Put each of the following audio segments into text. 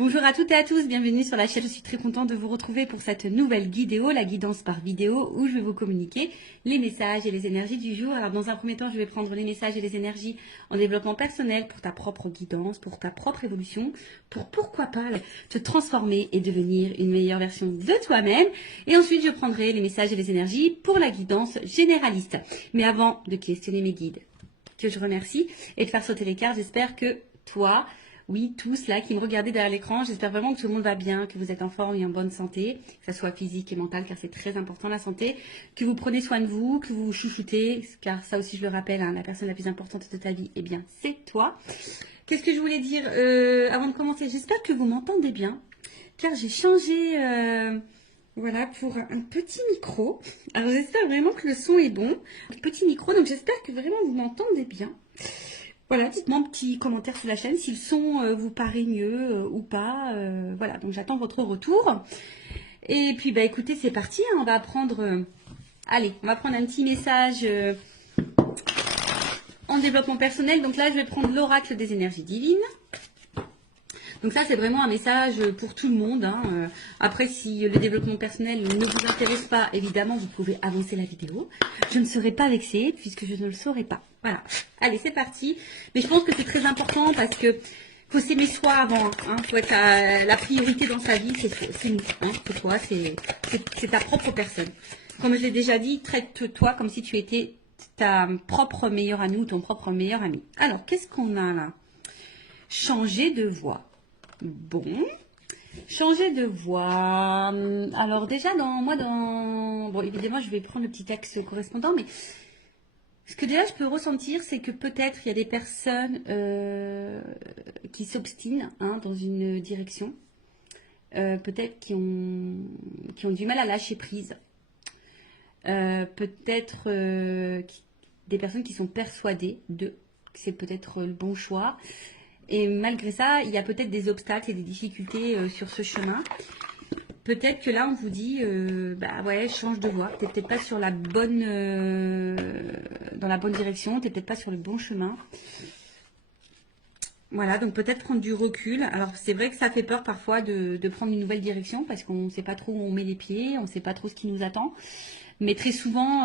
Bonjour à toutes et à tous, bienvenue sur la chaîne. Je suis très contente de vous retrouver pour cette nouvelle vidéo, la guidance par vidéo, où je vais vous communiquer les messages et les énergies du jour. Alors dans un premier temps, je vais prendre les messages et les énergies en développement personnel pour ta propre guidance, pour ta propre évolution, pour pourquoi pas te transformer et devenir une meilleure version de toi-même. Et ensuite, je prendrai les messages et les énergies pour la guidance généraliste. Mais avant de questionner mes guides, que je remercie, et de faire sauter les cartes, j'espère que toi, oui, tous là qui me regardez derrière l'écran, j'espère vraiment que tout le monde va bien, que vous êtes en forme et en bonne santé, que ce soit physique et mentale, car c'est très important la santé, que vous prenez soin de vous, que vous vous chouchoutez, car ça aussi je le rappelle, hein, la personne la plus importante de ta vie, eh bien c'est toi. Qu'est-ce que je voulais dire avant de commencer? J'espère que vous m'entendez bien, car j'ai changé voilà, pour un petit micro. Alors j'espère vraiment que le son est bon, un petit micro, donc j'espère que vraiment vous m'entendez bien. Voilà, dites-moi un petit commentaire sous la chaîne si le son vous paraît mieux ou pas. Voilà, donc j'attends votre retour. Et puis, bah écoutez, c'est parti. Hein, on va prendre, allez, on va prendre un petit message en développement personnel. Donc là, je vais prendre l'oracle des énergies divines. Donc ça, c'est vraiment un message pour tout le monde. Hein. Après, si le développement personnel ne vous intéresse pas, évidemment, vous pouvez avancer la vidéo. Je ne serai pas vexée puisque je ne le saurai pas. Voilà. Allez, c'est parti. Mais je pense que c'est très important parce que faut s'aimer soi avant. Hein. Faut être la priorité dans sa vie, c'est nous. Hein. C'est toi, c'est ta propre personne. Comme je l'ai déjà dit, traite-toi comme si tu étais ta propre meilleure amie ou ton propre meilleur ami. Alors, qu'est-ce qu'on a là? Changer de voix. Bon, changer de voix. Alors déjà, bon, évidemment, je vais prendre le petit texte correspondant, mais ce que déjà je peux ressentir, c'est que peut-être il y a des personnes qui s'obstinent hein, dans une direction, peut-être qui ont du mal à lâcher prise, peut-être des personnes qui sont persuadées que c'est peut-être le bon choix. Et malgré ça, il y a peut-être des obstacles et des difficultés sur ce chemin. Peut-être que là, on vous dit, bah ouais, change de voie. Tu n'es peut-être pas sur la bonne, dans la bonne direction. Tu n'es peut-être pas sur le bon chemin. Voilà, donc peut-être prendre du recul. Alors, c'est vrai que ça fait peur parfois de prendre une nouvelle direction parce qu'on ne sait pas trop où on met les pieds, on ne sait pas trop ce qui nous attend. Mais très souvent,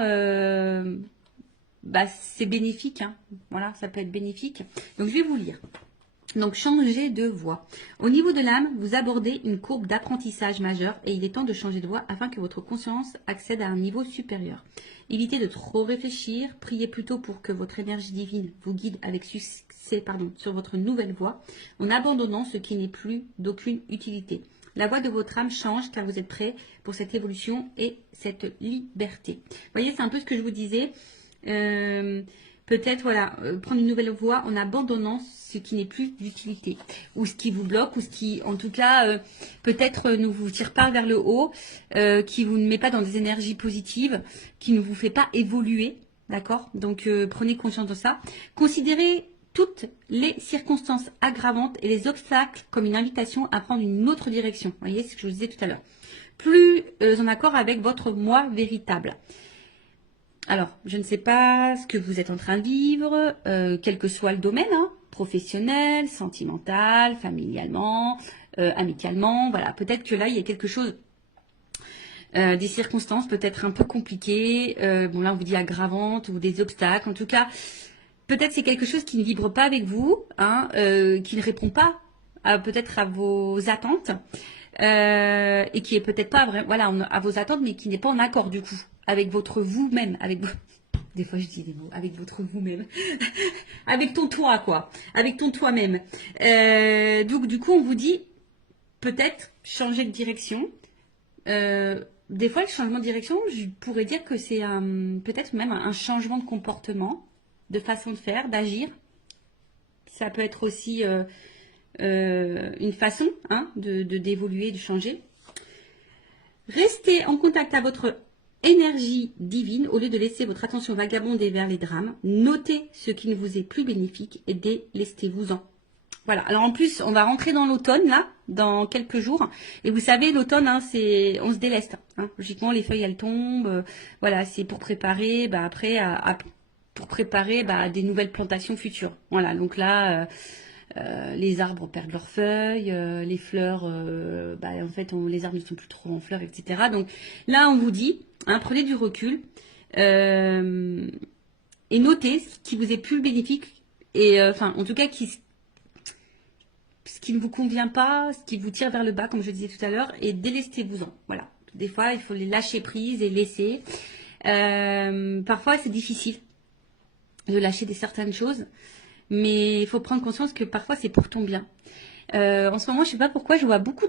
bah, c'est bénéfique. Hein. Voilà, ça peut être bénéfique. Donc, je vais vous lire. Donc, changer de voie. Au niveau de l'âme, vous abordez une courbe d'apprentissage majeur et il est temps de changer de voie afin que votre conscience accède à un niveau supérieur. Évitez de trop réfléchir, priez plutôt pour que votre énergie divine vous guide avec succès sur votre nouvelle voie en abandonnant ce qui n'est plus d'aucune utilité. La voie de votre âme change car vous êtes prêt pour cette évolution et cette liberté. Vous voyez, c'est un peu ce que je vous disais. Peut-être, voilà, prendre une nouvelle voie en abandonnant ce qui n'est plus d'utilité. Ou ce qui vous bloque, ou ce qui, en tout cas, peut-être ne vous tire pas vers le haut, qui vous ne met pas dans des énergies positives, qui ne vous fait pas évoluer, d'accord? Donc, prenez conscience de ça. Considérez toutes les circonstances aggravantes et les obstacles comme une invitation à prendre une autre direction. Vous voyez, c'est ce que je vous disais tout à l'heure. Plus en accord avec votre moi véritable. Alors, je ne sais pas ce que vous êtes en train de vivre, quel que soit le domaine, hein, professionnel, sentimental, familialement, amicalement, voilà. Peut-être que là, il y a quelque chose, des circonstances peut-être un peu compliquées, bon là on vous dit aggravantes ou des obstacles, en tout cas, peut-être c'est quelque chose qui ne vibre pas avec vous, hein, qui ne répond pas peut-être à vos attentes, et qui est peut-être pas voilà, à vos attentes, mais qui n'est pas en accord du coup avec votre vous-même, des fois je dis des mots, avec votre vous-même, avec ton toi quoi, avec ton toi-même. Donc du coup on vous dit peut-être changer de direction. Des fois le changement de direction, je pourrais dire que c'est peut-être même un changement de comportement, de façon de faire, d'agir. Ça peut être aussi une façon hein, d'évoluer, de changer. Restez en contact avec votre énergie divine au lieu de laisser votre attention vagabonder vers les drames. Notez ce qui ne vous est plus bénéfique et délestez-vous-en. Voilà, alors en plus, on va rentrer dans l'automne, là, dans quelques jours. Et vous savez, l'automne, hein, on se déleste. Hein. Logiquement, les feuilles, elles tombent. Voilà, c'est pour préparer, bah, après, pour préparer bah, des nouvelles plantations futures. Voilà, donc là, les arbres perdent leurs feuilles, les fleurs, en fait, les arbres ne sont plus trop en fleurs, etc. Donc là, on vous dit, hein, prenez du recul et notez ce qui vous est plus bénéfique et, en tout cas, ce qui ne vous convient pas, ce qui vous tire vers le bas, comme je disais tout à l'heure, et délestez-vous-en. Voilà. Des fois, il faut les lâcher prise et laisser. Parfois, c'est difficile de lâcher certaines choses, mais il faut prendre conscience que parfois, c'est pour ton bien. En ce moment, je ne sais pas pourquoi, je vois beaucoup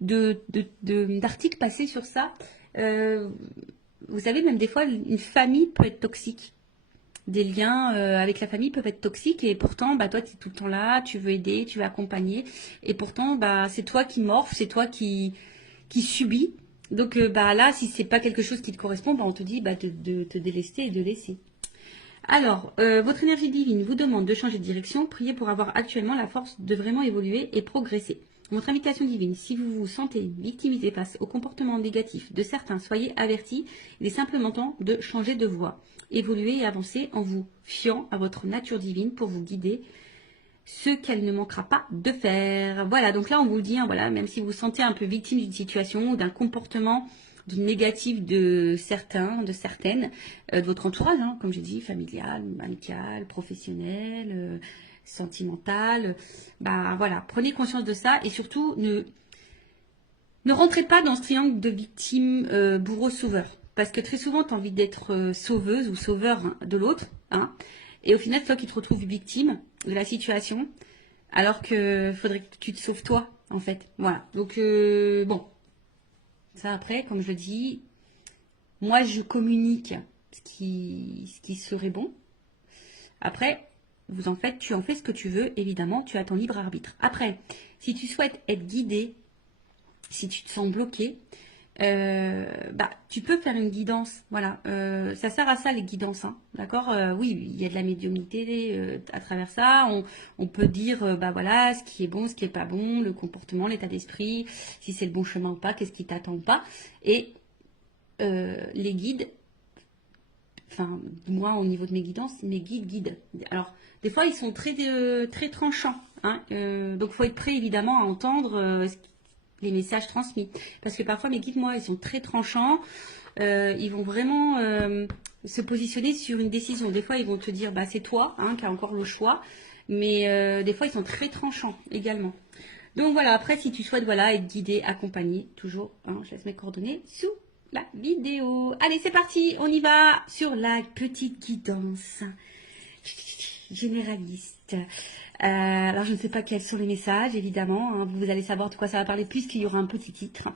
d'articles passer sur ça. Vous savez, même des fois, une famille peut être toxique. Des liens avec la famille peuvent être toxiques et pourtant, toi, tu es tout le temps là, tu veux aider, tu veux accompagner. Et pourtant, c'est toi qui morphes, c'est toi qui subis. Donc là, si c'est pas quelque chose qui te correspond, on te dit de te délester et de laisser. Alors, votre énergie divine vous demande de changer de direction. Priez pour avoir actuellement la force de vraiment évoluer et progresser. Votre invitation divine, si vous vous sentez victimisé face au comportement négatif de certains, soyez avertis. Il est simplement temps de changer de voie. Évoluer et avancer en vous fiant à votre nature divine pour vous guider ce qu'elle ne manquera pas de faire. Voilà, donc là on vous dit, voilà, même si vous vous sentez un peu victime d'une situation ou d'un comportement négatif de certains, de certaines, de votre entourage, comme j'ai dit, familial, amical, professionnel, sentimental, voilà, prenez conscience de ça et surtout ne rentrez pas dans ce triangle de victime, bourreau, sauveur. Parce que très souvent, tu as envie d'être sauveuse ou sauveur de l'autre. Et au final, c'est toi qui te retrouves victime de la situation. Alors que faudrait que tu te sauves toi, en fait. Voilà. Donc, bon. Ça, après, comme je le dis, moi, je communique ce qui serait bon. Après, tu en fais ce que tu veux. Évidemment, tu as ton libre arbitre. Après, si tu souhaites être guidé, si tu te sens bloqué, tu peux faire une guidance, voilà. Ça sert à ça les guidances, d'accord. Oui, il y a de la médiumnité à travers ça. On peut dire, voilà, ce qui est bon, ce qui est pas bon, le comportement, l'état d'esprit, si c'est le bon chemin ou pas, qu'est-ce qui t'attend ou pas. Et les guides, moi au niveau de mes guidances, mes guides. Alors des fois ils sont très très tranchants, donc faut être prêt évidemment à entendre les messages transmis. Parce que parfois, mes guides, moi, ils sont très tranchants. Ils vont vraiment se positionner sur une décision. Des fois, ils vont te dire, c'est toi qui as encore le choix. Mais des fois, ils sont très tranchants également. Donc voilà, après, si tu souhaites être guidé, accompagné, toujours, je laisse mes coordonnées sous la vidéo. Allez, c'est parti, on y va sur la petite guidance généraliste. Alors, je ne sais pas quels sont les messages, évidemment. Vous allez savoir de quoi ça va parler puisqu'il y aura un petit titre.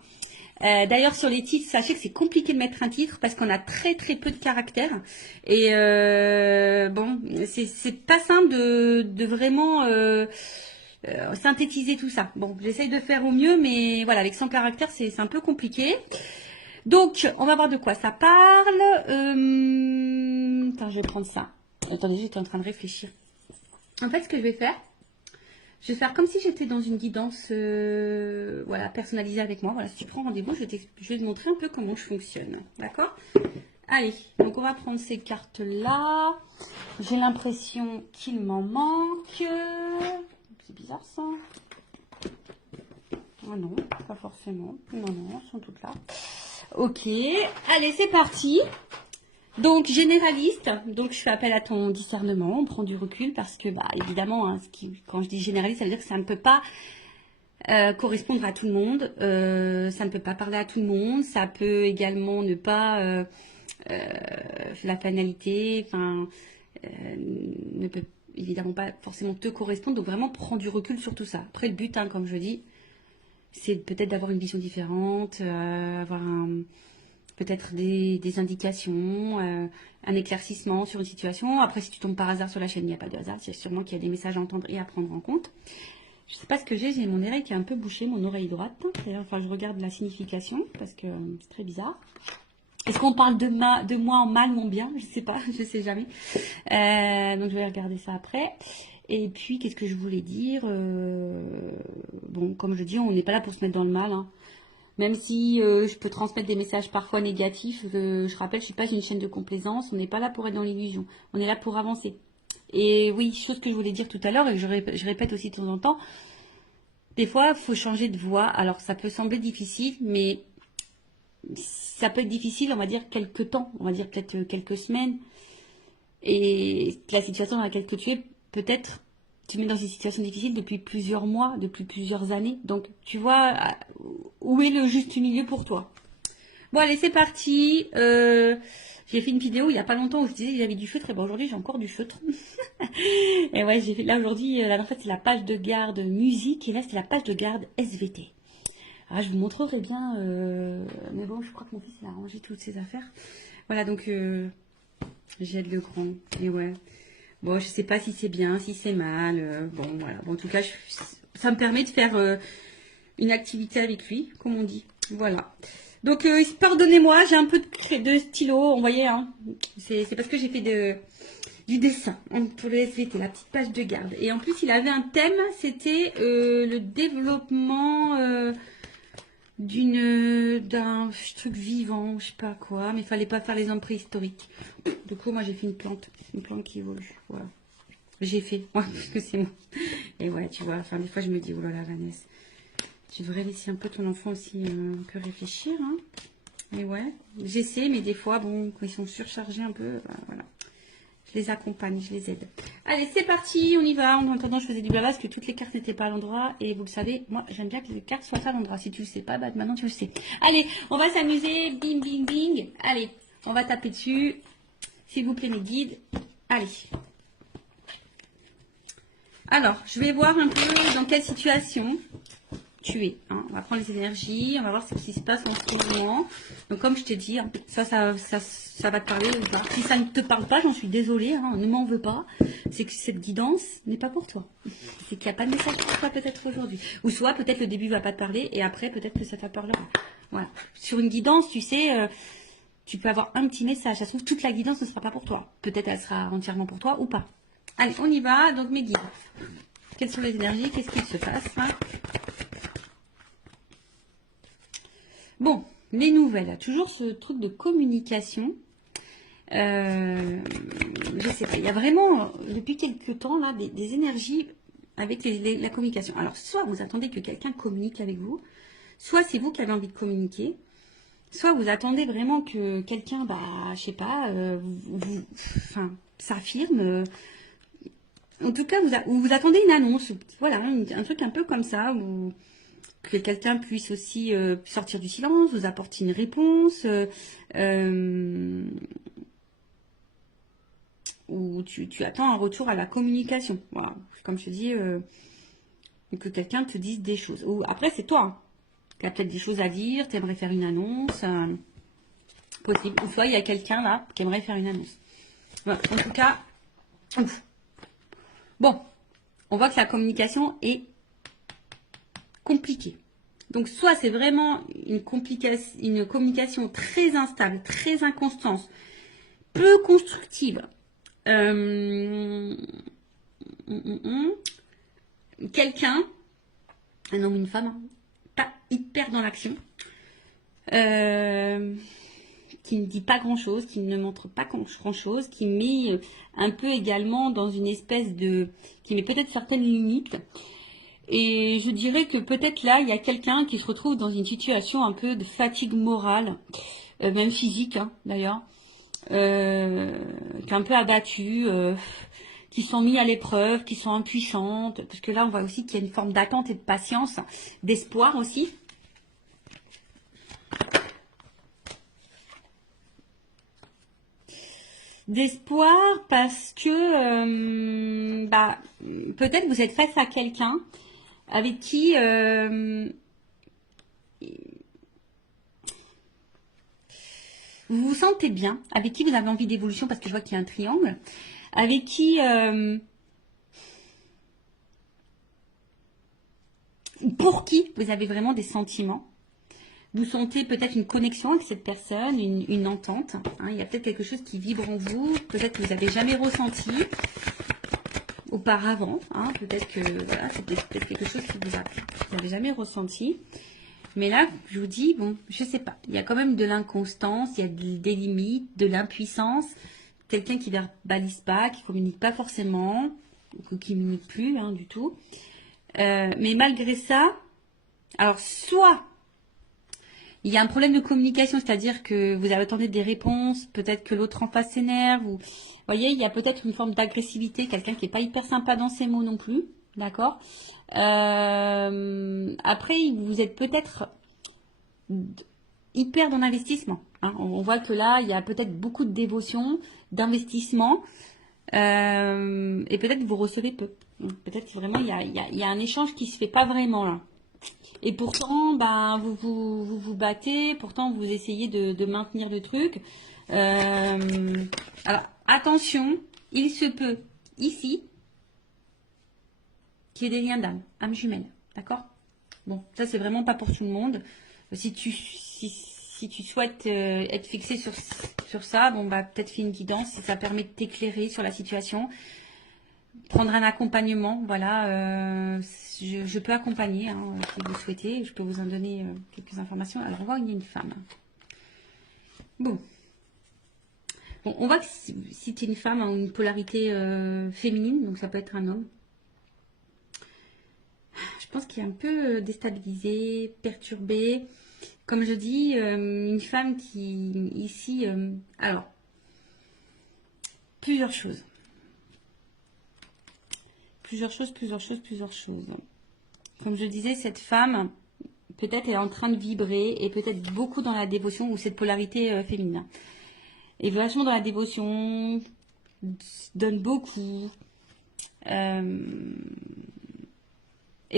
D'ailleurs, sur les titres, sachez que c'est compliqué de mettre un titre parce qu'on a très très peu de caractères. Et c'est pas simple de vraiment synthétiser tout ça. Bon, j'essaye de faire au mieux, mais voilà, avec 100 caractères, c'est un peu compliqué. Donc, on va voir de quoi ça parle. Attends, je vais prendre ça. Attendez, j'étais en train de réfléchir. En fait, ce que je vais faire comme si j'étais dans une guidance personnalisée avec moi. Voilà, si tu prends rendez-vous, je vais te montrer un peu comment je fonctionne. D'accord? Allez, donc on va prendre ces cartes-là. J'ai l'impression qu'il m'en manque. C'est bizarre ça. Ah non, pas forcément. Non, elles sont toutes là. Ok, allez, c'est parti. Donc, généraliste, donc je fais appel à ton discernement, on prend du recul parce que, évidemment, quand je dis généraliste, ça veut dire que ça ne peut pas correspondre à tout le monde, ça ne peut pas parler à tout le monde, ça peut également ne pas, la finalité, ne peut évidemment pas forcément te correspondre, donc vraiment prends du recul sur tout ça. Après, le but, comme je dis, c'est peut-être d'avoir une vision différente, avoir peut-être des indications, un éclaircissement sur une situation. Après, si tu tombes par hasard sur la chaîne, il n'y a pas de hasard. C'est sûrement qu'il y a des messages à entendre et à prendre en compte. Je ne sais pas ce que j'ai mon oreille qui est un peu bouchée, mon oreille droite. Enfin, je regarde la signification parce que c'est très bizarre. Est-ce qu'on parle de moi en mal ou en bien? Je ne sais pas, je ne sais jamais. Donc, je vais regarder ça après. Et puis, qu'est-ce que je voulais dire? Bon, comme je dis, on n'est pas là pour se mettre dans le mal, Même si je peux transmettre des messages parfois négatifs, je rappelle, je ne suis pas une chaîne de complaisance, on n'est pas là pour être dans l'illusion, on est là pour avancer. Et oui, chose que je voulais dire tout à l'heure et que je répète aussi de temps en temps, des fois, il faut changer de voie. Alors, ça peut sembler difficile, mais ça peut être difficile, on va dire, quelques temps, on va dire peut-être quelques semaines. Et la situation dans laquelle tu es, peut-être, tu mets dans une situation difficile depuis plusieurs mois, depuis plusieurs années. Donc, tu vois, où est le juste milieu pour toi? Bon, allez, c'est parti. J'ai fait une vidéo il n'y a pas longtemps où je disais que j'avais du feutre. Et ben aujourd'hui, j'ai encore du feutre. Et ouais, j'ai fait là aujourd'hui, là en fait, c'est la page de garde musique. Et là, c'est la page de garde SVT. Ah, je vous montrerai bien. Mais bon, je crois que mon fils il a rangé toutes ses affaires. Voilà, donc j'aide le grand. Et ouais. Bon, je sais pas si c'est bien, si c'est mal. Bon, voilà. Bon, en tout cas, ça me permet de faire une activité avec lui, comme on dit. Voilà. Donc, pardonnez-moi, j'ai un peu de stylo, vous voyez, hein. C'est parce que j'ai fait du dessin pour le SVT, la petite page de garde. Et en plus, il avait un thème, c'était le développement d'un truc vivant, je sais pas quoi, mais il fallait pas faire les hommes préhistoriques. Du coup, moi, j'ai fait une plante qui évolue. Voilà. J'ai fait, ouais, parce que c'est moi. Et ouais, tu vois, enfin, des fois, je me dis, oh là là, Vanessa, tu devrais laisser un peu ton enfant aussi un peu réfléchir, hein. Mais ouais, j'essaie, mais des fois, bon, quand ils sont surchargés un peu, bah, voilà. Je les accompagne, je les aide. Allez, c'est parti, on y va. En attendant, je faisais du blabla parce que toutes les cartes n'étaient pas à l'endroit. Et vous le savez, moi, j'aime bien que les cartes soient à l'endroit. Si tu le sais pas, bah, maintenant tu le sais. Allez, on va s'amuser. Bing, bing, bing. Allez, on va taper dessus. S'il vous plaît, mes guides. Allez. Alors, je vais voir un peu dans quelle situation tu es. Hein. On va prendre les énergies, on va voir ce qui se passe en ce moment. Donc, comme je t'ai dit, ça va te parler ou pas. Si ça ne te parle pas, j'en suis désolée, hein, ne m'en veux pas. C'est que cette guidance n'est pas pour toi. C'est qu'il n'y a pas de message pour toi peut-être aujourd'hui. Ou soit peut-être le début va pas te parler et après peut-être que ça te parlera. Voilà. Sur une guidance, tu sais, tu peux avoir un petit message. Ça se trouve, toute la guidance ne sera pas pour toi. Peut-être elle sera entièrement pour toi ou pas. Allez, on y va. Donc mes guides. Quelles sont les énergies? Qu'est-ce qu'il se passe, hein? Bon, les nouvelles, toujours ce truc de communication. Je sais pas, il y a vraiment, depuis quelques temps, là, des énergies avec la communication. Alors, soit vous attendez que quelqu'un communique avec vous, soit c'est vous qui avez envie de communiquer, soit vous attendez vraiment que quelqu'un, bah, je sais pas, enfin, s'affirme. En tout cas, vous attendez une annonce, voilà, un truc un peu comme ça, où que quelqu'un puisse aussi sortir du silence, vous apporter une réponse, ou tu attends un retour à la communication. Voilà. Comme je te dis, que quelqu'un te dise des choses. Ou après, c'est toi hein, qui as peut-être des choses à dire, tu aimerais faire une annonce, possible. Ou soit il y a quelqu'un là qui aimerait faire une annonce. Voilà. En tout cas, ouf. Bon, on voit que la communication est compliquée. Donc, soit c'est vraiment une communication très instable, très inconstante, peu constructive. Quelqu'un, un homme ou une femme, pas hyper dans l'action, qui ne dit pas grand-chose, qui ne montre pas grand-chose, qui met un peu également dans une espèce de... qui met peut-être certaines limites. Et je dirais que peut-être là, il y a quelqu'un qui se retrouve dans une situation un peu de fatigue morale, même physique hein, d'ailleurs, qui est un peu abattue, qui sont mis à l'épreuve, qui sont impuissantes, parce que là on voit aussi qu'il y a une forme d'attente et de patience, d'espoir aussi. D'espoir parce que bah, peut-être vous êtes face à quelqu'un avec qui vous vous sentez bien, avec qui vous avez envie d'évolution, parce que je vois qu'il y a un triangle, avec qui pour qui vous avez vraiment des sentiments. Vous sentez peut-être une connexion avec cette personne, une entente. Hein, il y a peut-être quelque chose qui vibre en vous, peut-être que vous n'avez jamais ressenti auparavant. Hein, peut-être que voilà, c'est peut-être quelque chose que vous n'avez jamais ressenti. Mais là, je vous dis, bon, je sais pas. Il y a quand même de l'inconstance, il y a des limites, de l'impuissance. quelqu'un qui verbalise pas, qui communique pas forcément, ou qui communique plus hein, du tout. Mais malgré ça, alors soit il y a un problème de communication, c'est-à-dire que vous attendez des réponses, peut-être que l'autre en face s'énerve, ou vous voyez, il y a peut-être une forme d'agressivité, quelqu'un qui n'est pas hyper sympa dans ses mots non plus, d'accord. Après, vous êtes peut-être hyper dans l'investissement. Hein. On voit que là, il y a peut-être beaucoup de dévotion, d'investissement, et peut-être que vous recevez peu. Peut-être que vraiment, il y a un échange qui se fait pas vraiment là. Et pourtant, ben, vous battez, pourtant vous essayez de maintenir le truc. Alors, attention, il se peut, ici, qu'il y ait des liens d'âme, âme jumelle, d'accord? Bon, ça c'est vraiment pas pour tout le monde. Si tu souhaites être fixé sur ça, bon, bah peut-être fais une guidance, si ça permet de t'éclairer sur la situation. Prendre un accompagnement, voilà, je peux accompagner hein, si vous souhaitez, je peux vous en donner quelques informations. Alors on voit qu'il y a une femme. Bon, on voit que si tu es une femme a une polarité féminine, donc ça peut être un homme. Je pense qu'il est un peu déstabilisé, perturbé. Comme je dis, une femme qui ici, alors plusieurs choses. Plusieurs choses. Comme je disais, cette femme, peut-être est en train de vibrer et peut-être beaucoup dans la dévotion ou cette polarité féminine. Et vachement dans la dévotion, donne beaucoup, est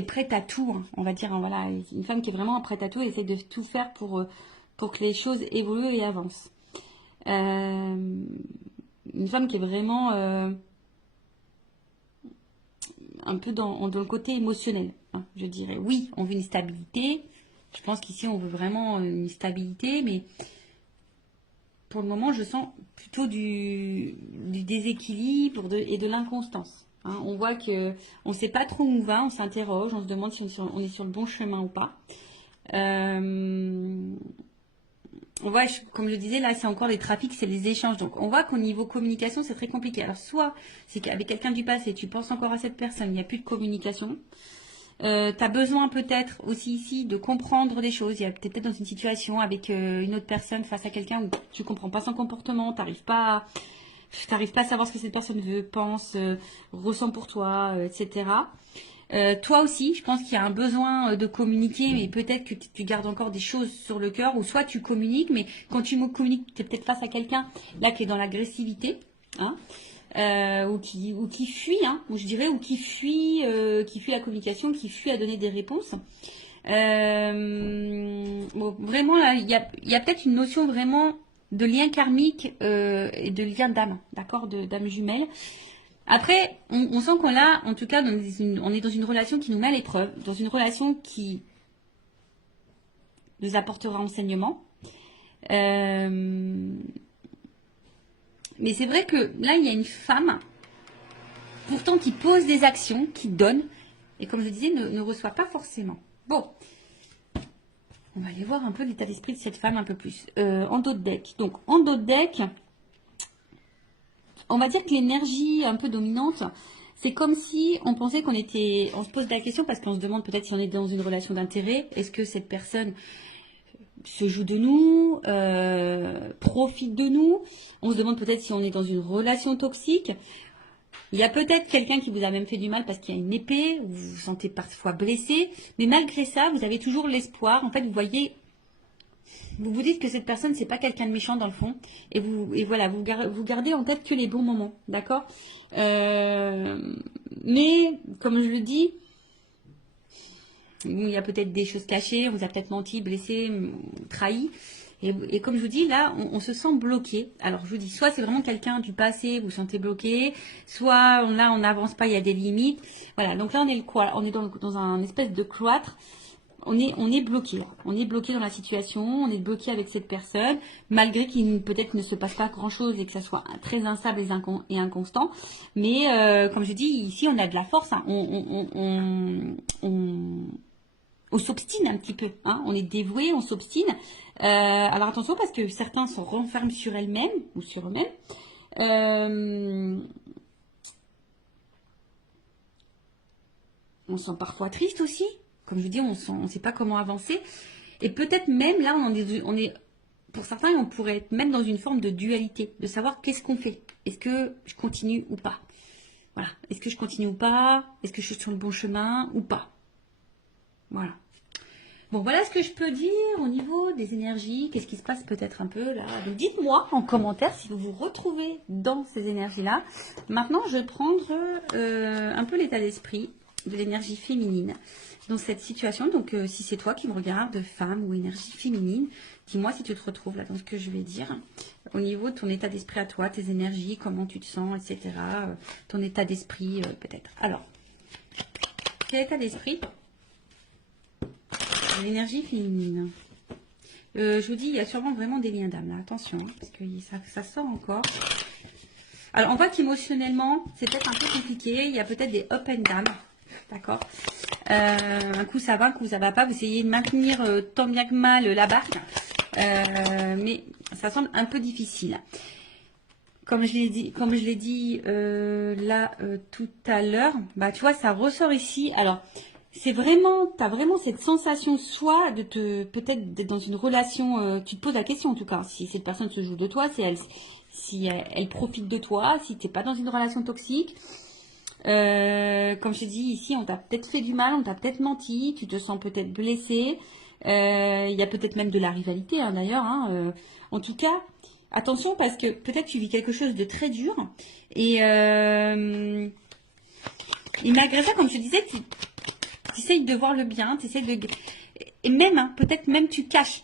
prête à tout, hein, on va dire. Hein, voilà, une femme qui est vraiment prête à tout et essaie de tout faire pour que les choses évoluent et avancent. Une femme qui est vraiment... un peu dans le côté émotionnel, hein, je dirais. Oui, on veut une stabilité. Je pense qu'ici, on veut vraiment une stabilité, mais pour le moment, je sens plutôt du déséquilibre et de l'inconstance. Hein. On voit que on ne sait pas trop où on va, on s'interroge, on se demande si on est sur le bon chemin ou pas. Ouais, comme je disais, là, c'est encore les trafics, c'est les échanges. Donc, on voit qu'au niveau communication, c'est très compliqué. Alors, soit c'est qu'avec quelqu'un du passé, tu penses encore à cette personne, il n'y a plus de communication. Tu as besoin peut-être aussi ici de comprendre des choses. Il y a peut-être dans une situation avec une autre personne face à quelqu'un où tu comprends pas son comportement, t'arrives pas à savoir ce que cette personne veut, pense, ressent pour toi, etc. Toi aussi, je pense qu'il y a un besoin de communiquer, mais peut-être que tu gardes encore des choses sur le cœur, ou soit tu communiques, mais quand tu communiques, tu es peut-être face à quelqu'un là qui est dans l'agressivité, hein, ou qui fuit, hein, ou je dirais, ou qui fuit la communication, qui fuit à donner des réponses. Bon, vraiment, là, il y a peut-être une notion vraiment de lien karmique et de lien d'âme, d'accord, d'âme jumelle. Après, on sent qu'on a, en tout cas, on est dans une relation qui nous met à l'épreuve, dans une relation qui nous apportera enseignement. Mais c'est vrai que là, il y a une femme, pourtant qui pose des actions, qui donne, et comme je disais, ne reçoit pas forcément. Bon, on va aller voir un peu l'état d'esprit de cette femme un peu plus. En dos de deck. Donc, en dos de deck, on va dire que l'énergie un peu dominante, c'est comme si on pensait on se pose la question parce qu'on se demande peut-être si on est dans une relation d'intérêt. Est-ce que cette personne se joue de nous, profite de nous? On se demande peut-être si on est dans une relation toxique. Il y a peut-être quelqu'un qui vous a même fait du mal parce qu'il y a une épée, vous vous sentez parfois blessé, mais malgré ça, vous avez toujours l'espoir. En fait, vous voyez, vous vous dites que cette personne, c'est pas quelqu'un de méchant dans le fond, et voilà, vous gardez en tête que les bons moments, d'accord. Mais comme je le dis, il y a peut-être des choses cachées, on vous a peut-être menti, blessé, trahi. Et comme je vous dis, là, on se sent bloqué. Alors, je vous dis, soit c'est vraiment quelqu'un du passé, vous vous sentez bloqué, soit là, on n'avance pas, il y a des limites. Voilà, donc là, on est dans un espèce de cloître. On est bloqué. On est bloqué dans la situation, on est bloqué avec cette personne, malgré qu'il peut-être ne se passe pas grand-chose et que ça soit très instable et inconstant. Mais comme je dis, ici, on a de la force. Hein. On s'obstine un petit peu, hein. On est dévoué, on s'obstine. Alors attention parce que certains se renferment sur elles-mêmes ou sur eux-mêmes. Euh, on se sent parfois triste aussi. Comme je vous dis, on ne sait pas comment avancer. Et peut-être même là, pour certains, on pourrait être même dans une forme de dualité, de savoir qu'est-ce qu'on fait. Est-ce que je continue ou pas? Voilà. Est-ce que je continue ou pas? Est-ce que je suis sur le bon chemin ou pas? Voilà. Bon, voilà ce que je peux dire au niveau des énergies. Qu'est-ce qui se passe peut-être un peu là? Donc dites-moi en commentaire si vous vous retrouvez dans ces énergies-là. Maintenant, je vais prendre un peu l'état d'esprit de l'énergie féminine dans cette situation. Donc, si c'est toi qui me regardes, femme ou énergie féminine, dis-moi si tu te retrouves là dans ce que je vais dire. Au niveau de ton état d'esprit à toi, tes énergies, comment tu te sens, etc. Ton état d'esprit peut-être. Alors, quel état d'esprit? L'énergie féminine. Je vous dis, il y a sûrement vraiment des liens d'âme là. Attention, hein, parce que ça sort encore. Alors, on voit qu'émotionnellement, c'est peut-être un peu compliqué. Il y a peut-être des up and down. D'accord. Un coup ça va, un coup ça va pas. Vous essayez de maintenir tant bien que mal la barre. Mais ça semble un peu difficile. Comme je l'ai dit là tout à l'heure, bah tu vois, ça ressort ici. Alors, c'est vraiment, tu as vraiment cette sensation soit peut-être d'être dans une relation, tu te poses la question en tout cas, si cette personne se joue de toi, si elle profite de toi, si tu n'es pas dans une relation toxique. Comme je t'ai dit ici, on t'a peut-être fait du mal, on t'a peut-être menti, tu te sens peut-être blessé. Il y a peut-être même de la rivalité hein, d'ailleurs. Hein, en tout cas, attention parce que peut-être tu vis quelque chose de très dur. Et malgré ça, comme je te disais, tu essayes de voir le bien, tu essayes de... Et même, hein, peut-être même tu caches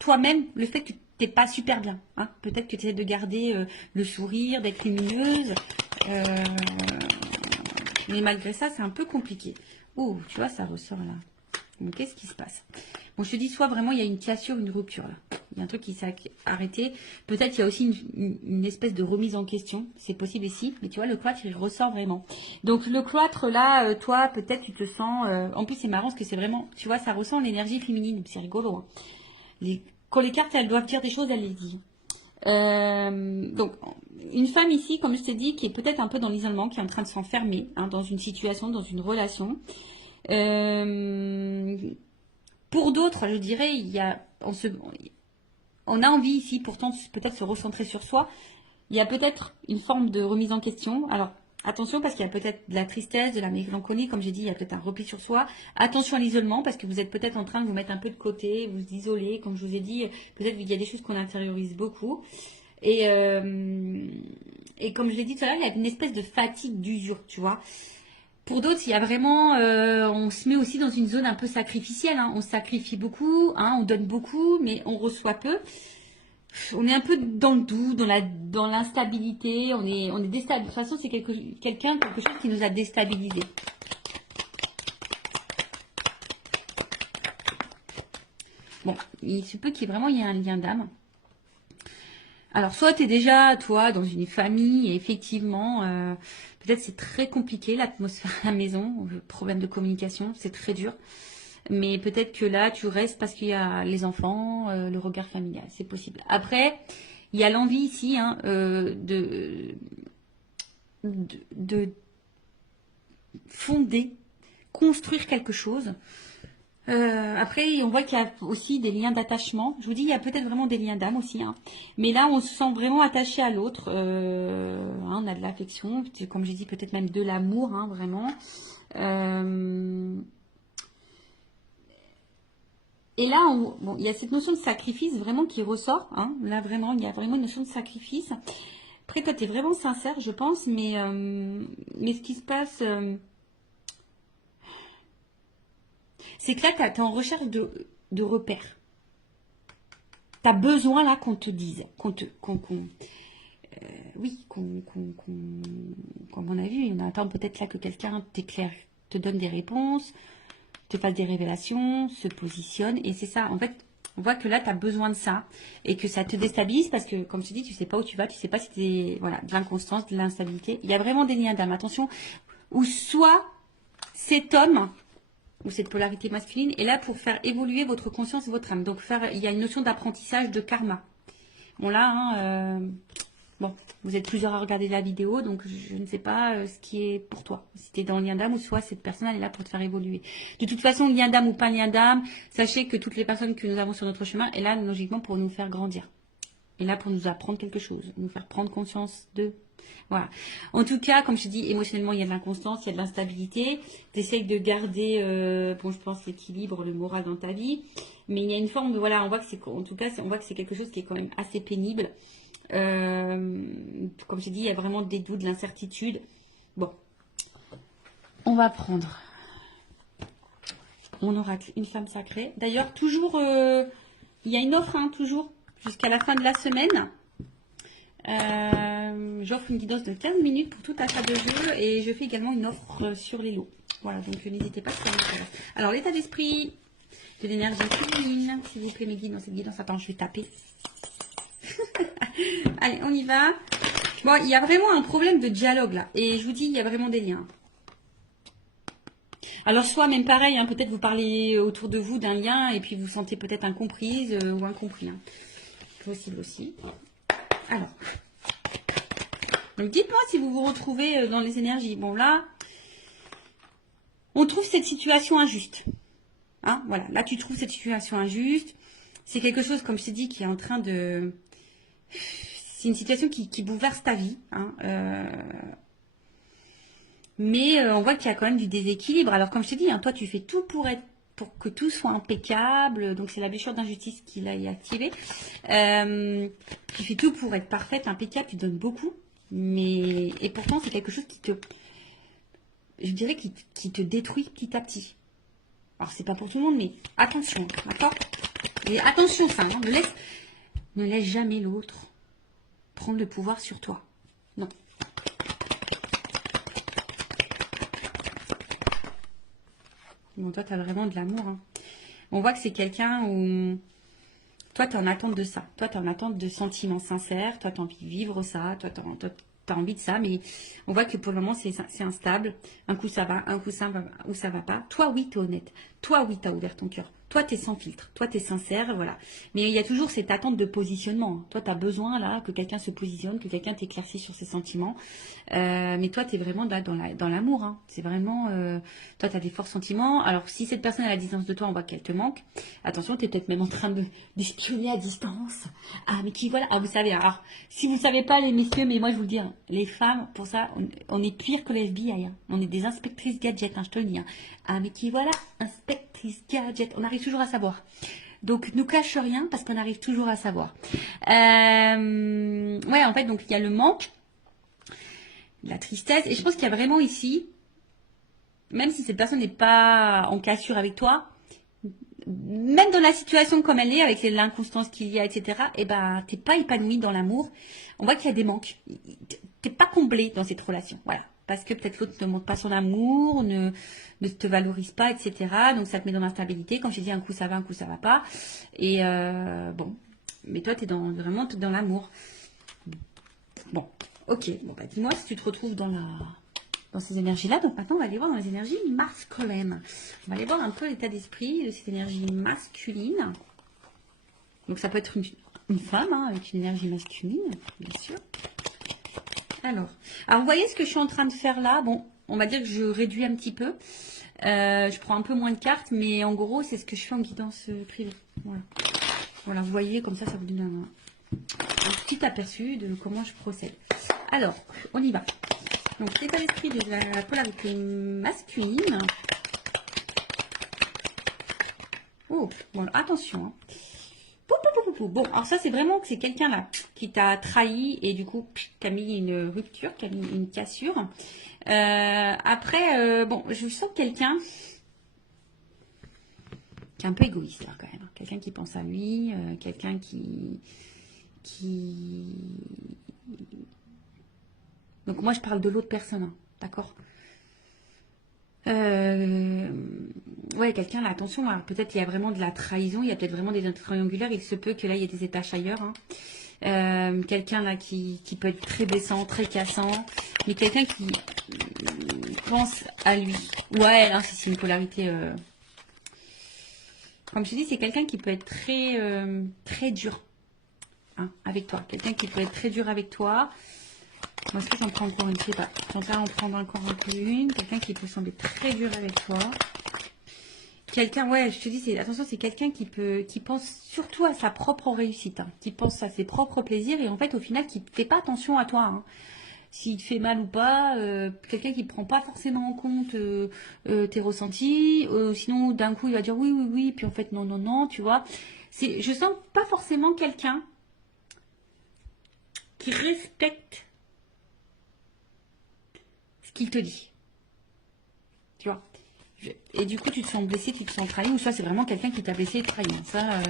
toi-même le fait que tu n'es pas super bien. Hein. Peut-être que tu essaies de garder le sourire, d'être lumineuse. Mais malgré ça, c'est un peu compliqué. Oh, tu vois, ça ressort là. Donc, qu'est-ce qui se passe? Bon, je te dis, soit vraiment il y a une cassure, une rupture là. Il y a un truc qui s'est arrêté. Peut-être il y a aussi une espèce de remise en question. C'est possible ici. Mais tu vois, le cloître, il ressort vraiment. Donc, le cloître là, toi, peut-être tu te sens... En plus, c'est marrant parce que c'est vraiment... Tu vois, ça ressent l'énergie féminine. C'est rigolo. Hein. Quand les cartes, elles doivent dire des choses, elles les disent. Donc, une femme ici, comme je t'ai dit, qui est peut-être un peu dans l'isolement, qui est en train de s'enfermer hein, dans une situation, dans une relation. Pour d'autres, je dirais, on a envie ici, pourtant, peut-être se recentrer sur soi. Il y a peut-être une forme de remise en question. Alors, attention, parce qu'il y a peut-être de la tristesse, de la mélancolie, comme j'ai dit, il y a peut-être un repli sur soi. Attention à l'isolement, parce que vous êtes peut-être en train de vous mettre un peu de côté, vous isoler, comme je vous ai dit, peut-être qu'il y a des choses qu'on intériorise beaucoup. Et comme je l'ai dit tout à l'heure, il y a une espèce de fatigue, d'usure, tu vois. Pour d'autres, il y a vraiment, on se met aussi dans une zone un peu sacrificielle. Hein. On sacrifie beaucoup, hein, on donne beaucoup, mais on reçoit peu. On est un peu dans le doute, dans l'instabilité. On est déstabilisé. De toute façon, c'est quelque chose qui nous a déstabilisés. Bon, il se peut qu'il y ait vraiment un lien d'âme. Alors, soit tu es déjà, toi, dans une famille, et effectivement, peut-être c'est très compliqué, l'atmosphère à la maison, le problème de communication, c'est très dur. Mais peut-être que là, tu restes parce qu'il y a les enfants, le regard familial, c'est possible. Après, il y a l'envie ici hein, de fonder, construire quelque chose. Après, on voit qu'il y a aussi des liens d'attachement. Je vous dis, il y a peut-être vraiment des liens d'âme aussi. Hein. Mais là, on se sent vraiment attaché à l'autre. Hein, on a de l'affection, comme j'ai dit, peut-être même de l'amour, hein, vraiment. Et là, bon, il y a cette notion de sacrifice vraiment qui ressort. Hein. Là, vraiment, il y a vraiment une notion de sacrifice. Après, toi, tu es vraiment sincère, je pense. Mais ce qui se passe... c'est que là, tu es en recherche de repères. Tu as besoin là qu'on te dise, oui, comme on a vu, on attend peut-être là que quelqu'un t'éclaire, te donne des réponses, te fasse des révélations, se positionne. Et c'est ça, en fait, on voit que là, tu as besoin de ça et que ça te déstabilise parce que, comme je te dis, tu sais pas où tu vas, tu sais pas si tu voilà, de l'inconstance, de l'instabilité. Il y a vraiment des liens d'âme, attention, où soit cet homme ou cette polarité masculine est là pour faire évoluer votre conscience et votre âme. Donc, il y a une notion d'apprentissage de karma. Bon, là, hein, Bon, vous êtes plusieurs à regarder la vidéo, donc je ne sais pas ce qui est pour toi. Si tu es dans le lien d'âme ou soit cette personne elle est là pour te faire évoluer. De toute façon, lien d'âme ou pas lien d'âme, sachez que toutes les personnes que nous avons sur notre chemin est là logiquement pour nous faire grandir. Et là pour nous apprendre quelque chose, nous faire prendre conscience de... Voilà. En tout cas, comme je te dis, émotionnellement, il y a de l'inconstance, il y a de l'instabilité. Tu essayes de garder, bon, je pense, l'équilibre, le moral dans ta vie. Mais il y a une forme de, voilà, on voit que c'est, en tout cas, on voit que c'est quelque chose qui est quand même assez pénible. Comme je te dis, il y a vraiment des doutes, de l'incertitude. Bon, on va prendre mon oracle, une femme sacrée. D'ailleurs, toujours, il y a une offre, hein, toujours, jusqu'à la fin de la semaine. J'offre une guidance de 15 minutes pour tout achat de jeu et je fais également une offre sur les lots. Voilà, donc n'hésitez pas si ça vous intéresse. Alors, l'état d'esprit de l'énergie féminine, s'il vous plaît, mes guides dans cette guidance. Attends, je vais taper. Allez, on y va. Bon, il y a vraiment un problème de dialogue là. Et je vous dis, il y a vraiment des liens. Alors, soit même pareil, hein, peut-être vous parlez autour de vous d'un lien et puis vous sentez peut-être incomprise ou incompris. Hein. Possible aussi. Alors, donc dites-moi si vous vous retrouvez dans les énergies. Bon, là, on trouve cette situation injuste. Hein, voilà, là, tu trouves cette situation injuste. C'est quelque chose, comme je t'ai dit, qui est en train de... C'est une situation qui bouleverse ta vie. Hein, mais on voit qu'il y a quand même du déséquilibre. Alors, comme je t'ai dit, hein, toi, tu fais tout pour que tout soit impeccable. Donc, c'est la blessure d'injustice qui l'a activée. Tu fais tout pour être parfaite, impeccable. Tu donnes beaucoup. Et pourtant, c'est quelque chose je dirais, qui te détruit petit à petit. Alors, c'est pas pour tout le monde, mais attention, d'accord? Et attention, ça, hein, ne laisse jamais l'autre prendre le pouvoir sur toi. Non. Bon, toi, tu as vraiment de l'amour. Hein. On voit que c'est quelqu'un où... Toi, tu es en attente de ça. Toi, tu es en attente de sentiments sincères. Toi, tu as envie de vivre ça. Toi, tu as envie de ça. Mais on voit que pour le moment, c'est instable. Un coup, ça va. Un coup, ça va pas. Toi, oui, tu es honnête. Toi, oui, tu as ouvert ton cœur. Toi, tu es sans filtre. Toi, tu es sincère. Voilà. Mais il y a toujours cette attente de positionnement. Toi, tu as besoin là que quelqu'un se positionne, que quelqu'un t'éclaircisse sur ses sentiments. Mais toi, tu es vraiment là dans l'amour. Hein. C'est vraiment... toi, tu as des forts sentiments. Alors, si cette personne est à la distance de toi, on voit qu'elle te manque. Attention, tu es peut-être même en train d'espionner à distance. Ah, mais qui voilà. Ah, vous savez, alors, si vous ne savez pas, les messieurs, mais moi, je vous le dis, hein, les femmes, pour ça, on est pire que les FBI. Hein. On est des inspectrices gadgets, hein, je te le dis. Hein. Ah, mais qui voilà, inspectrice gadget. On arrive toujours à savoir. Donc, nous cache rien parce qu'on arrive toujours à savoir. Ouais, en fait, donc, il y a le manque, la tristesse. Et je pense qu'il y a vraiment ici, même si cette personne n'est pas en cassure avec toi, même dans la situation comme elle est, avec l'inconstance qu'il y a, etc., eh ben, t'es pas épanoui dans l'amour. On voit qu'il y a des manques. T'es pas comblé dans cette relation. Voilà. Parce que peut-être l'autre ne montre pas son amour, ne te valorise pas, etc. Donc ça te met dans l'instabilité. Quand je dis un coup ça va, un coup ça va pas. Et bon. Mais toi, t'es vraiment dans l'amour. Bon. Ok. Bon, bah, dis-moi si tu te retrouves dans ces énergies-là. Donc maintenant, on va aller voir dans les énergies masculines. On va aller voir un peu l'état d'esprit de cette énergie masculine. Donc ça peut être une femme hein, avec une énergie masculine, bien sûr. Alors, vous voyez ce que je suis en train de faire là? Bon, on va dire que je réduis un petit peu. Je prends un peu moins de cartes, mais en gros, c'est ce que je fais en guidance privée. Voilà. Voilà, vous voyez, comme ça vous donne un petit aperçu de comment je procède. Alors, on y va. Donc, l'état d'esprit de la polarité masculine. Oh, bon, attention. Hein. Bon, alors ça, c'est vraiment que c'est quelqu'un là qui t'a trahi et du coup, qui a mis une rupture, qui a mis une cassure. Après, bon, je sens quelqu'un qui est un peu égoïste là, quand même. Quelqu'un qui pense à lui, quelqu'un qui... Donc moi, je parle de l'autre personne, hein, d'accord? Ouais, quelqu'un là, attention, peut-être il y a vraiment de la trahison, il y a peut-être vraiment des triangulaires, il se peut que là il y ait des étages ailleurs. Hein. Quelqu'un là qui peut être très blessant, très cassant, mais quelqu'un qui pense à lui. Ouais, là c'est une polarité. Comme je dis, c'est quelqu'un qui peut être très dur. hein, avec toi. Quelqu'un qui peut être très dur avec toi. Moi, est-ce que j'en prends encore une? Je sais pas. J'en vais en prendre encore un peu une. Quelqu'un qui peut sembler très dur avec toi. Quelqu'un, ouais, je te dis, attention, c'est quelqu'un qui pense surtout à sa propre réussite, hein, qui pense à ses propres plaisirs et en fait, au final, qui ne fait pas attention à toi, hein. S'il te fait mal ou pas, quelqu'un qui ne prend pas forcément en compte tes ressentis, sinon d'un coup il va dire oui, oui, oui, puis en fait non, non, non, tu vois. Je sens pas forcément quelqu'un qui respecte ce qu'il te dit, tu vois. Et du coup tu te sens blessé, tu te sens trahi, ou soit c'est vraiment quelqu'un qui t'a blessé et trahi. Ça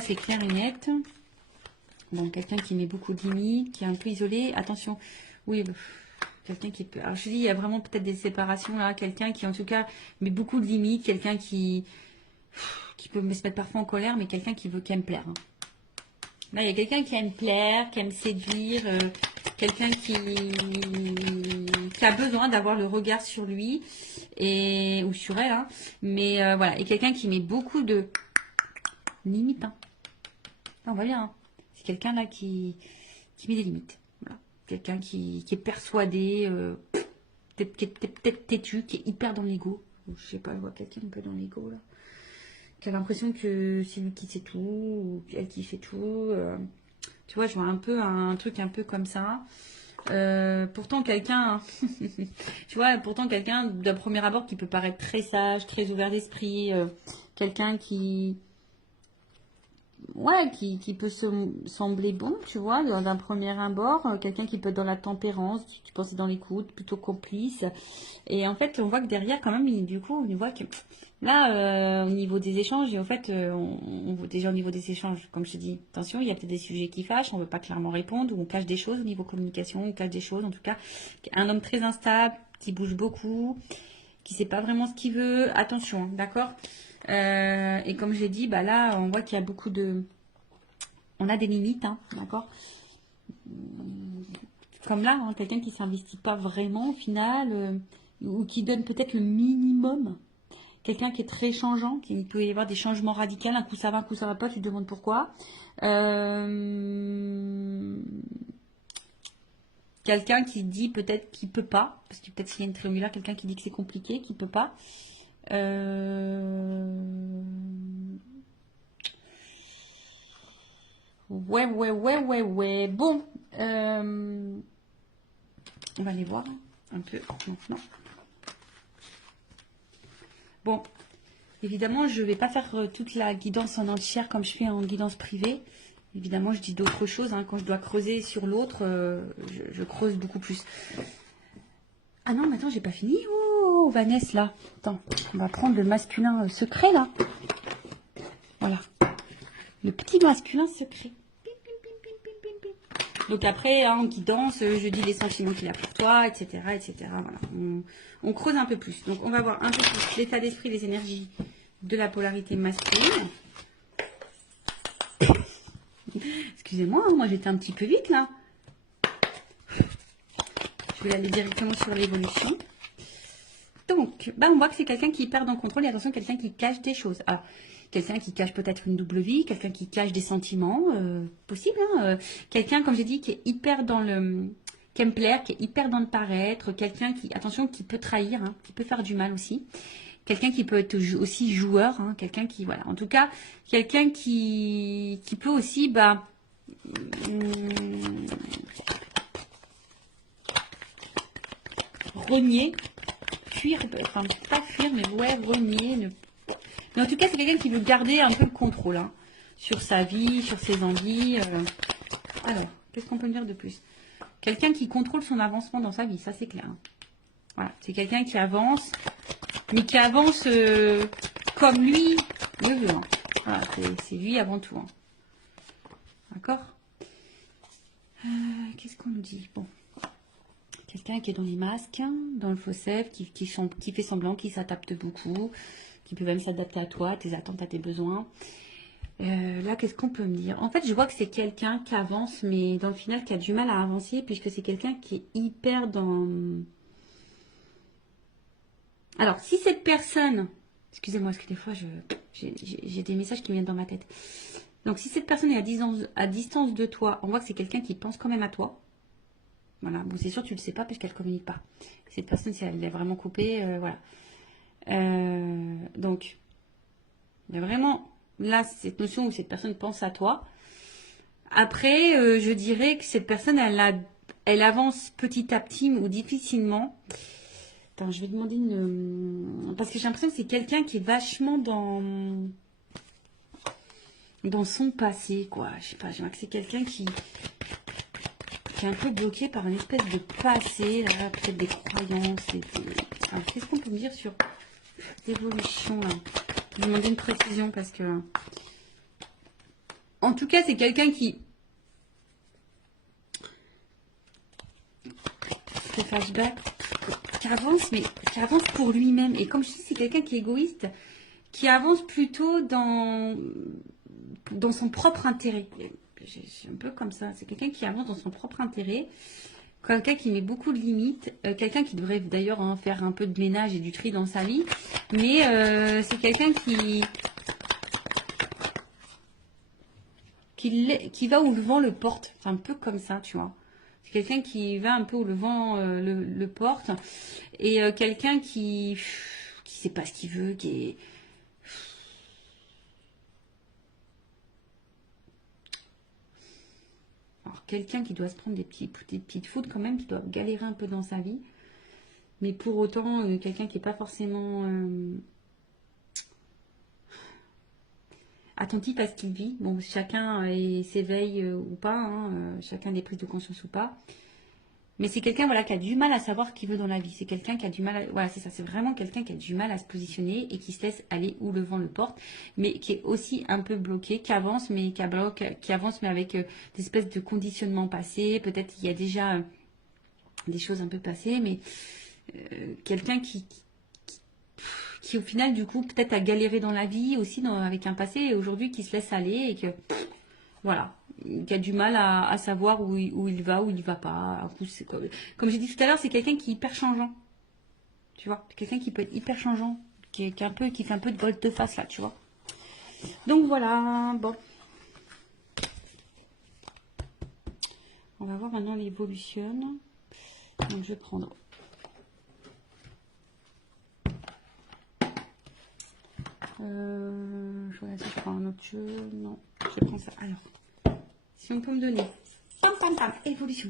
c'est clair et net. Bon, quelqu'un qui met beaucoup de limites, qui est un peu isolé, attention, oui, quelqu'un qui peut... Alors je dis, il y a vraiment peut-être des séparations là, quelqu'un qui en tout cas met beaucoup de limites, quelqu'un qui peut se mettre parfois en colère, mais quelqu'un qui aime plaire, hein. Là, il y a quelqu'un qui aime plaire, qui aime séduire, quelqu'un qui a besoin d'avoir le regard sur lui, ou sur elle, hein. Mais voilà, et quelqu'un qui met beaucoup de limites, hein. On va bien, hein. C'est quelqu'un là qui met des limites. Voilà. Quelqu'un qui est persuadé, qui est peut-être têtu, qui est hyper dans l'ego. Je sais pas, je vois quelqu'un un peu dans l'ego là. Qui a l'impression que c'est lui qui sait tout, ou elle qui fait tout. Tu vois, je vois un peu un truc un peu comme ça. Pourtant quelqu'un, tu vois, pourtant quelqu'un d'un premier abord qui peut paraître très sage, très ouvert d'esprit, quelqu'un ouais, qui peut sembler bon, tu vois, d'un premier abord, quelqu'un qui peut être dans la tempérance, qui pense être dans l'écoute, plutôt complice. Et en fait, on voit que derrière, quand même, du coup, on voit que là, au niveau des échanges, et en fait, on voit déjà au niveau des échanges, comme je te dis, attention, il y a peut-être des sujets qui fâchent, on ne veut pas clairement répondre, ou on cache des choses au niveau communication, on cache des choses, en tout cas, un homme très instable, qui bouge beaucoup, qui ne sait pas vraiment ce qu'il veut, attention, hein, d'accord. Et comme j'ai dit, bah là, on voit qu'il y a beaucoup de... On a des limites, hein, d'accord. Comme là, hein, quelqu'un qui ne s'investit pas vraiment au final, ou qui donne peut-être le minimum. Quelqu'un qui est très changeant, qui peut y avoir des changements radicaux, un coup ça va, un coup ça va pas, tu te demandes pourquoi. Quelqu'un qui dit peut-être qu'il peut pas, parce que peut-être s'il y a une triangulaire, quelqu'un qui dit que c'est compliqué, qu'il peut pas. Ouais, ouais, ouais, ouais, ouais. Bon, on va aller voir un peu maintenant. Bon, évidemment, je ne vais pas faire toute la guidance en entière comme je fais en guidance privée. Évidemment, je dis d'autres choses, hein. Quand je dois creuser sur l'autre, je creuse beaucoup plus. Ah non, mais attends, j'ai pas fini. Oh, Vanessa, là. Attends, on va prendre le masculin secret, là. Voilà. Le petit masculin secret. Donc après, hein, en guidance, je dis les sentiments qu'il a pour toi, etc. etc. Voilà. On creuse un peu plus. Donc on va voir un peu plus l'état d'esprit, les énergies de la polarité masculine. Excusez-moi, hein, moi j'étais un petit peu vite là. Je vais aller directement sur l'évolution. Donc, bah, on voit que c'est quelqu'un qui perd en contrôle et attention, quelqu'un qui cache des choses. Alors, quelqu'un qui cache peut-être une double vie, quelqu'un qui cache des sentiments, possible, hein, quelqu'un, comme j'ai dit, qui est hyper dans le... qui aime plaire, qui est hyper dans le paraître, quelqu'un qui, attention, qui peut trahir, hein, qui peut faire du mal aussi. Quelqu'un qui peut être aussi joueur, hein, quelqu'un qui, voilà, en tout cas, quelqu'un qui peut aussi, bah... renier, fuir, enfin pas fuir, mais ouais, renier. Mais en tout cas, c'est quelqu'un qui veut garder un peu le contrôle, hein, sur sa vie, sur ses envies. Alors, qu'est-ce qu'on peut me dire de plus? Quelqu'un qui contrôle son avancement dans sa vie, ça c'est clair, hein. Voilà, c'est quelqu'un qui avance, mais qui avance comme lui le veut, hein. Voilà, c'est lui avant tout, hein. D'accord. Qu'est-ce qu'on nous dit? Bon. Quelqu'un qui est dans les masques, dans le faux self, qui fait semblant, qui s'adapte beaucoup, qui peut même s'adapter à toi, à tes attentes, à tes besoins. Là, qu'est-ce qu'on peut me dire? En fait, je vois que c'est quelqu'un qui avance, mais dans le final, qui a du mal à avancer, puisque c'est quelqu'un qui est hyper dans... Alors, si cette personne... Excusez-moi, parce que des fois, j'ai des messages qui viennent dans ma tête. Donc, si cette personne est à distance de toi, on voit que c'est quelqu'un qui pense quand même à toi. Voilà. Bon, c'est sûr, tu ne le sais pas puisqu'elle ne communique pas. Cette personne, si elle est vraiment coupée, voilà. Donc, il y a vraiment là cette notion où cette personne pense à toi. Après, je dirais que cette personne, elle avance petit à petit ou difficilement. Attends, je vais demander une... Parce que j'ai l'impression que c'est quelqu'un qui est vachement dans son passé, quoi. Je sais pas, j'ai l'impression que c'est quelqu'un qui est un peu bloqué par une espèce de passé, là, peut-être des croyances. Alors, qu'est-ce qu'on peut me dire sur l'évolution, là? Je vais demander une précision parce que... En tout cas, c'est quelqu'un qui... Ce flashback, qui avance, mais qui avance pour lui-même. Et comme je dis, c'est quelqu'un qui est égoïste, qui avance plutôt dans son propre intérêt. C'est un peu comme ça. C'est quelqu'un qui avance dans son propre intérêt. Quelqu'un qui met beaucoup de limites. Quelqu'un qui devrait d'ailleurs faire un peu de ménage et du tri dans sa vie. Mais c'est quelqu'un qui va où le vent le porte. C'est un peu comme ça, tu vois. C'est quelqu'un qui va un peu où le vent le porte. Et quelqu'un qui sait pas ce qu'il veut, qui est... Alors, quelqu'un qui doit se prendre des petites fautes quand même, qui doit galérer un peu dans sa vie. Mais pour autant, quelqu'un qui n'est pas forcément attentif à ce qu'il vit. Bon, chacun s'éveille ou pas, hein, chacun a des prises de conscience ou pas. Mais c'est quelqu'un voilà, qui a du mal à savoir ce qu'il veut dans la vie. C'est quelqu'un qui a du mal à... Voilà, c'est ça. C'est vraiment quelqu'un qui a du mal à se positionner et qui se laisse aller où le vent le porte. Mais qui est aussi un peu bloqué, qui avance, mais qui avance, mais avec des espèces de conditionnements passés. Peut-être qu'il y a déjà des choses un peu passées, mais quelqu'un qui au final, du coup, peut-être a galéré dans la vie aussi avec un passé et aujourd'hui qui se laisse aller et que... Voilà, qui a du mal à savoir où il va, où il ne va pas. Comme j'ai dit tout à l'heure, c'est quelqu'un qui est hyper changeant. Tu vois, quelqu'un qui peut être hyper changeant, qui fait un peu de volte-face là, tu vois. Donc voilà, bon. On va voir maintenant l'évolution. Donc je vais prendre. Je regarde si je prends un autre jeu. Non, je prends ça. Alors. Si on peut me donner. Évolution.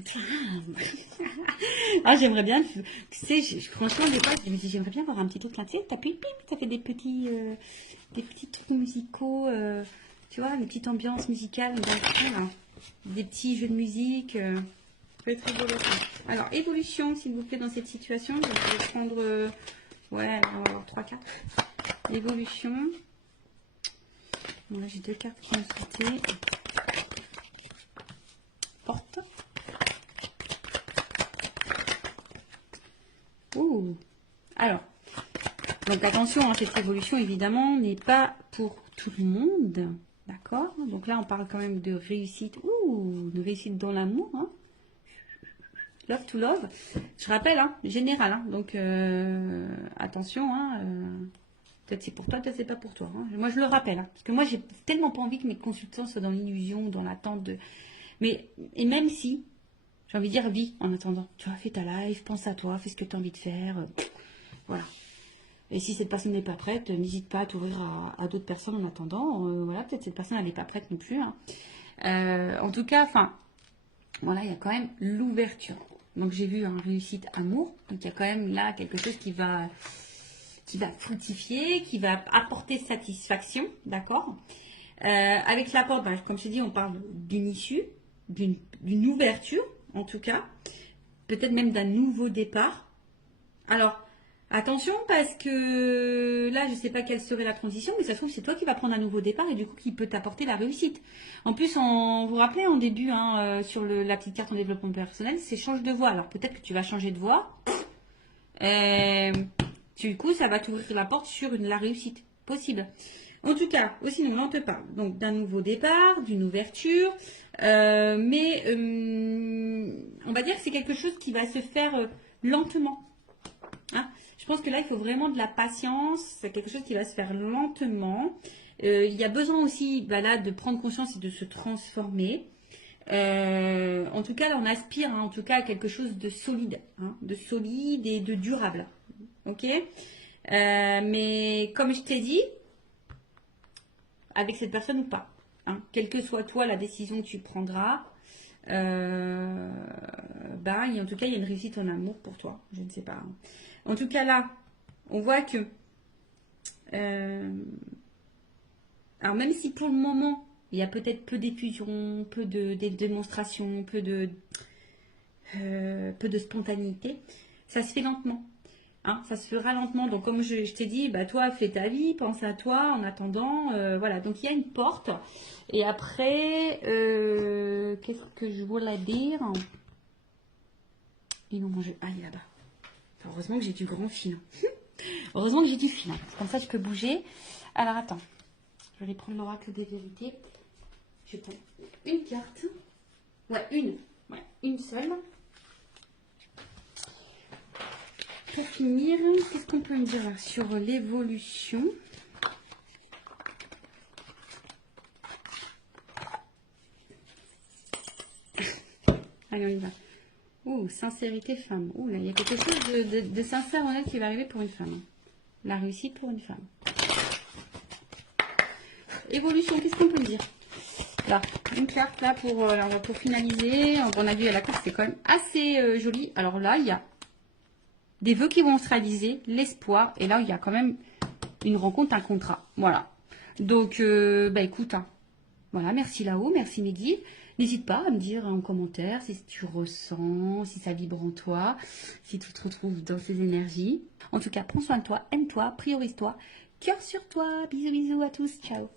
Ah, j'aimerais bien. Tu sais, franchement, des fois, je me dis, j'aimerais bien avoir un petit truc là. Tu sais, t'appuies, pip, ça fait des petits trucs musicaux. Tu vois, une petite ambiance musicale. Des petits jeux de musique. Ça peut être rigolo. Alors, évolution, s'il vous plaît, dans cette situation. Je vais prendre. Ouais, 3 cartes. L'évolution. Bon, là, j'ai 2 cartes qui ont sauté. Porte. Ouh. Alors, donc attention, cette évolution évidemment n'est pas pour tout le monde, d'accord? Donc là, on parle quand même de réussite, de réussite dans l'amour, hein. Love to love. Je rappelle, général, donc attention, peut-être c'est pour toi, peut-être c'est pas pour toi. Moi, je le rappelle, parce que moi, j'ai tellement pas envie que mes consultants soient dans l'illusion, dans l'attente de. Mais et même si. J'ai envie de dire, vis en attendant. Tu vois, fais ta life, pense à toi, fais ce que tu as envie de faire. Voilà. Et si cette personne n'est pas prête, n'hésite pas à t'ouvrir à d'autres personnes en attendant. Voilà, peut-être cette personne, elle n'est pas prête non plus. En tout cas, voilà, il y a quand même l'ouverture. Donc, j'ai vu réussite amour. Donc, il y a quand même là quelque chose qui va fructifier, qui va apporter satisfaction. D'accord. Avec la porte, comme je te dis, on parle d'une issue, d'une ouverture. En tout cas, peut-être même d'un nouveau départ. Alors, attention parce que là, je ne sais pas quelle serait la transition, mais ça se trouve c'est toi qui vas prendre un nouveau départ et du coup qui peut t'apporter la réussite. En plus, vous vous rappelez en début, sur la petite carte en développement personnel, c'est change de voie. Alors peut-être que tu vas changer de voie. Du coup, ça va t'ouvrir la porte sur la réussite possible. En tout cas, aussi, nous, on te parle donc d'un nouveau départ, d'une ouverture, mais on va dire que c'est quelque chose qui va se faire lentement. Je pense que là, il faut vraiment de la patience. C'est quelque chose qui va se faire lentement. Il y a besoin aussi bah là, de prendre conscience et de se transformer. En tout cas, là, on aspire hein, en tout cas à quelque chose de solide, hein, de solide et de durable. Ok. Mais comme je t'ai dit, avec cette personne ou pas, hein, quelle que soit toi la décision que tu prendras, bah, en tout cas, il y a une réussite en amour pour toi. Je ne sais pas. Hein. En tout cas, là, on voit que. Alors, même si pour le moment, il y a peut-être peu d'effusion, peu de démonstration, peu de spontanéité, ça se fait lentement. Hein, ça se fera lentement. Donc, comme je t'ai dit, bah, toi, fais ta vie, pense à toi en attendant. Voilà. Donc, il y a une porte. Et après, qu'est-ce que je voulais dire? Ils l'ont mangé. Ah, il est là-bas. Heureusement que j'ai du grand fil. Heureusement que j'ai du fil. Hein. Comme ça, je peux bouger. Alors, attends. Je vais prendre l'oracle des vérités. Je prends une carte. Ouais, une. Ouais, une seule. Pour finir, qu'est-ce qu'on peut me dire là sur l'évolution? Allez, on y va. Oh, sincérité femme. Oh là, il y a quelque chose de sincère, honnête qui va arriver pour une femme. La réussite pour une femme. Évolution, qu'est-ce qu'on peut me dire? Là, une carte là pour finaliser. On a vu à la carte, c'est quand même assez joli. Alors là, il y a des vœux qui vont se réaliser, l'espoir. Et là, il y a quand même une rencontre, un contrat. Voilà. Donc, bah écoute, hein, voilà, merci là-haut, merci Mehdi. N'hésite pas à me dire en commentaire si tu ressens, si ça vibre en toi, si tu te retrouves dans ces énergies. En tout cas, prends soin de toi, aime-toi, priorise-toi, cœur sur toi. Bisous, bisous à tous, ciao.